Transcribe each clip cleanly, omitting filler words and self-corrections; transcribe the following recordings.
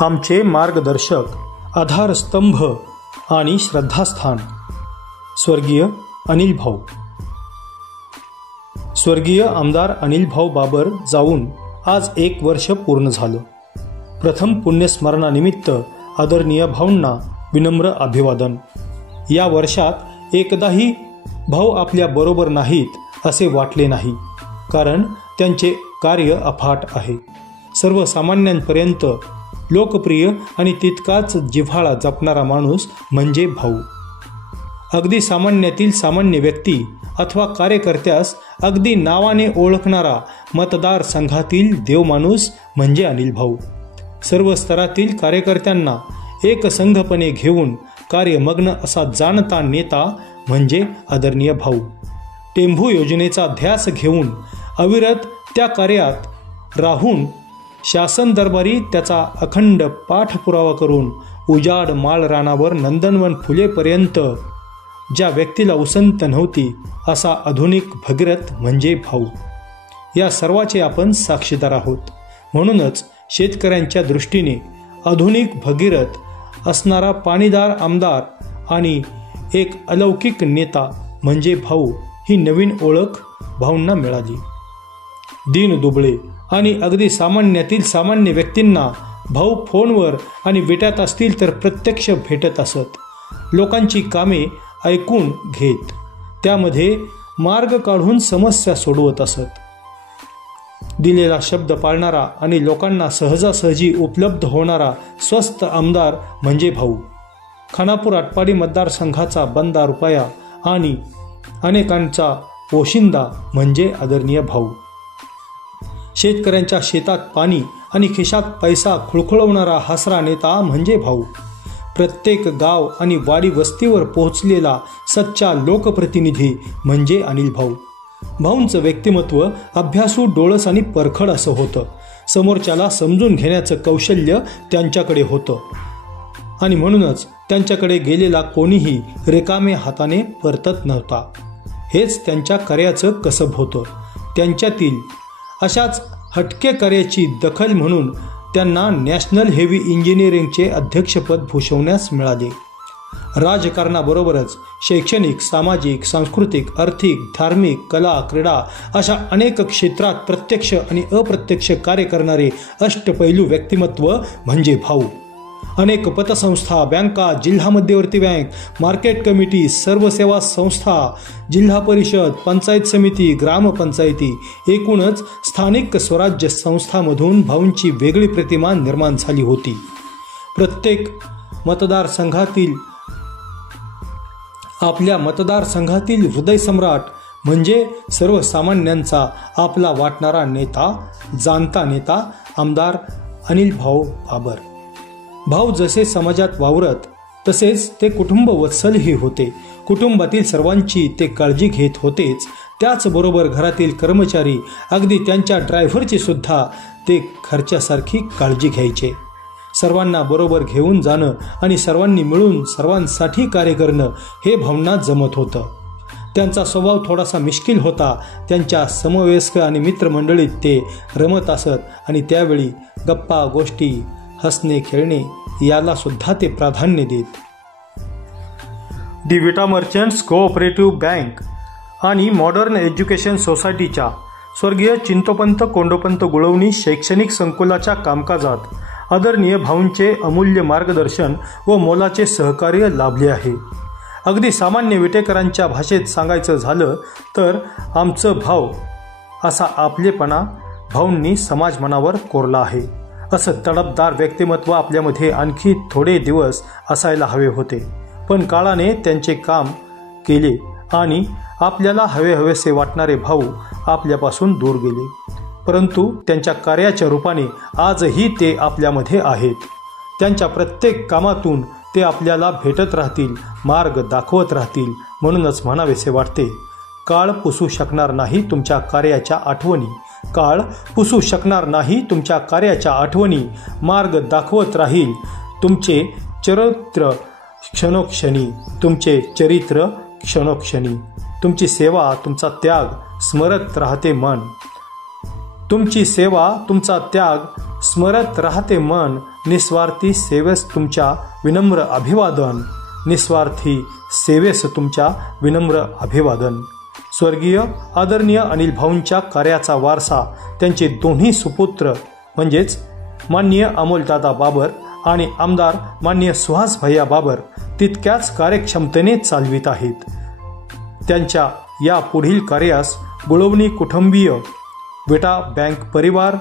आमचे मार्गदर्शक, आधारस्तंभ आणि श्रद्धास्थान स्वर्गीय अनिल भाऊ. स्वर्गीय आमदार अनिल भाऊ बाबर जाऊन आज 1 वर्ष पूर्ण झालं. प्रथम पुण्यस्मरणानिमित्त आदरणीय भाऊंना विनम्र अभिवादन. या वर्षात एकदाही भाऊ आपल्या बरोबर नाहीत असे वाटले नाही, कारण त्यांचे कार्य अफाट आहे. सर्वसामान्यांपर्यंत लोकप्रिय आणि तितकाच जिव्हाळा जपणारा माणूस म्हणजे भाऊ. अगदी सामान्यातील सामान्य व्यक्ती अथवा कार्यकर्त्यास अगदी नावाने ओळखणारा मतदारसंघातील देवमाणूस म्हणजे अनिल भाऊ. सर्व स्तरातील कार्यकर्त्यांना एकसंघपणे घेऊन कार्यमग्न असा जाणता नेता म्हणजे आदरणीय भाऊ. टेंभू योजनेचा ध्यास घेऊन अविरत त्या कार्यात राहून शासन दरबारी त्याचा अखंड पाठपुरावा करून उजाड माळ रानावर नंदनवन फुलेपर्यंत ज्या व्यक्तीला उसंत नव्हती असा आधुनिक भगीरथ म्हणजे भाऊ. या सर्वाचे आपण साक्षीदार आहोत. म्हणूनच शेतकऱ्यांच्या दृष्टीने आधुनिक भगीरथ असणारा पाणीदार आमदार आणि एक अलौकिक नेता म्हणजे भाऊ ही नवीन ओळख भाऊंना मिळाली. दीनदुबळे आणि अगदी सामान्यातील सामान्य व्यक्तींना भाऊ फोनवर आणि विट्यात असतील तर प्रत्यक्ष भेटत असत. लोकांची कामे ऐकून घेत त्यामध्ये मार्ग काढून समस्या सोडवत असत. दिलेला शब्द पाळणारा आणि लोकांना सहजासहजी उपलब्ध होणारा स्वस्त आमदार म्हणजे भाऊ. खानापूर आटपाडी मतदारसंघाचा बंदा रुपया आणि अनेकांचा पोशिंदा म्हणजे आदरणीय भाऊ. शेतकऱ्यांच्या शेतात पाणी आणि खिशात पैसा खुळखुळवणारा हसरा नेता म्हणजे भाऊ. प्रत्येक गाव आणि वाडी वस्तीवर पोहोचलेला सच्चा लोकप्रतिनिधी म्हणजे अनिल भाऊ. भाऊंचं व्यक्तिमत्व अभ्यासू, डोळस आणि परखड असं होतं. समोरच्याला समजून घेण्याचं कौशल्य त्यांच्याकडे होतं आणि म्हणूनच त्यांच्याकडे गेलेला कोणीही रिकामे हाताने परतत नव्हता. हेच त्यांच्या कार्याचं कसब होतं. त्यांच्यातील अशाच हटके कार्याची दखल म्हणून त्यांना नॅशनल हेवी इंजिनिअरिंगचे अध्यक्षपद भूषवण्यास मिळाले. राजकारणाबरोबरच शैक्षणिक, सामाजिक, सांस्कृतिक, आर्थिक, धार्मिक, कला, क्रीडा अशा अनेक क्षेत्रात प्रत्यक्ष आणि अप्रत्यक्ष कार्य करणारे अष्टपैलू व्यक्तिमत्व म्हणजे भाऊ. अनेक पतसंस्था, बँका, जिल्हा मध्यवर्ती बँक, मार्केट कमिटी, सर्व सेवा संस्था, जिल्हा परिषद, पंचायत समिती, ग्रामपंचायती, एकूणच स्थानिक स्वराज्य संस्थांमधून भाऊंची वेगळी प्रतिमा निर्माण झाली होती. प्रत्येक मतदारसंघातील आपल्या मतदारसंघातील हृदयसम्राट म्हणजे सर्वसामान्यांचा आपला वाटणारा नेता, जाणता नेता आमदार अनिल भाऊ बाबर. भाऊ जसे समाजात वावरत तसेच ते कुटुंब वत्सलही होते. कुटुंबातील सर्वांची ते काळजी घेत होतेच, त्याचबरोबर घरातील कर्मचारी, अगदी त्यांच्या ड्रायव्हरची सुद्धा ते घरच्यासारखी काळजी घ्यायचे. सर्वांना बरोबर घेऊन जाणं आणि सर्वांनी मिळून सर्वांसाठी कार्य करणं हे भाऊंना जमत होतं. त्यांचा स्वभाव थोडासा मिश्किल होता. त्यांच्या समवयस्क आणि मित्रमंडळीत ते रमत असत आणि त्यावेळी गप्पा गोष्टी, हसणे खेळणे याला सुद्धा ते प्राधान्य देत. दी विटा मर्चंट्स कोऑपरेटिव्ह बँक आणि मॉडर्न एज्युकेशन सोसायटीच्या स्वर्गीय चिंतोपंत कोंडोपंत गुळवणी शैक्षणिक संकुलाच्या कामकाजात आदरणीय भाऊंचे अमूल्य मार्गदर्शन व मोलाचे सहकार्य लाभले आहे. अगदी सामान्य विटेकरांच्या भाषेत सांगायचं झालं तर आमचं भाऊ असा आपलेपणा भाऊंनी समाज मनावर कोरला आहे. असं तडफदार व्यक्तिमत्व आपल्यामध्ये आणखी थोडे दिवस असायला हवे होते, पण काळाने त्यांचे काम केले आणि आपल्याला हवेहवेसे वाटणारे भाऊ आपल्यापासून दूर गेले. परंतु त्यांच्या कार्याच्या रूपाने आजही ते आपल्यामध्ये आहेत. त्यांच्या प्रत्येक कामातून ते आपल्याला भेटत राहतील, मार्ग दाखवत राहतील. म्हणूनच म्हणावेसे वाटते, काळ पुसू शकणार नाही तुमच्या कार्याच्या आठवणी. काळ पुसू शकणार नाही तुमच्या कार्याच्या आठवणी. मार्ग दाखवत राहील तुमचे चरित्र क्षणोक्षणी. तुमचे चरित्र क्षणोक्षणी. तुमची सेवा, तुमचा त्याग स्मरत राहते मन. तुमची सेवा, तुमचा त्याग स्मरत राहते मन, निस्वार्थी सेवेस तुमच्या विनम्र अभिवादन. निस्वार्थी सेवेस तुमच्या विनम्र अभिवादन. स्वर्गीय आदरणीय अनिल भाऊंच्या कार्याचा वारसा त्यांचे दोन्ही सुपुत्र म्हणजेच माननीय अमोलदादा बाबर आणि आमदार माननीय सुहास भैया बाबर तितक्याच कार्यक्षमतेने चालवित आहेत. त्यांच्या या पुढील कार्यास गुळवणी कुटुंबीय, विटा बँक परिवार,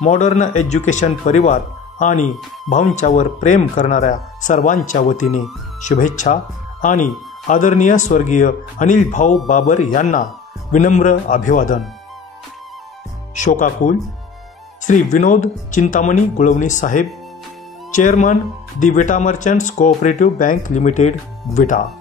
मॉडर्न एज्युकेशन परिवार आणि भाऊंच्यावर प्रेम करणाऱ्या सर्वांच्या वतीने शुभेच्छा आणि आदरणीय स्वर्गीय अनिल भाऊ बाबर यांना विनम्र अभिवादन. शोकाकुल श्री विनोद चिंतामणी गुळवणी साहेब, चेअरमन दी विटा मर्चंट्स कोऑपरेटिव्ह बँक लिमिटेड, विटा.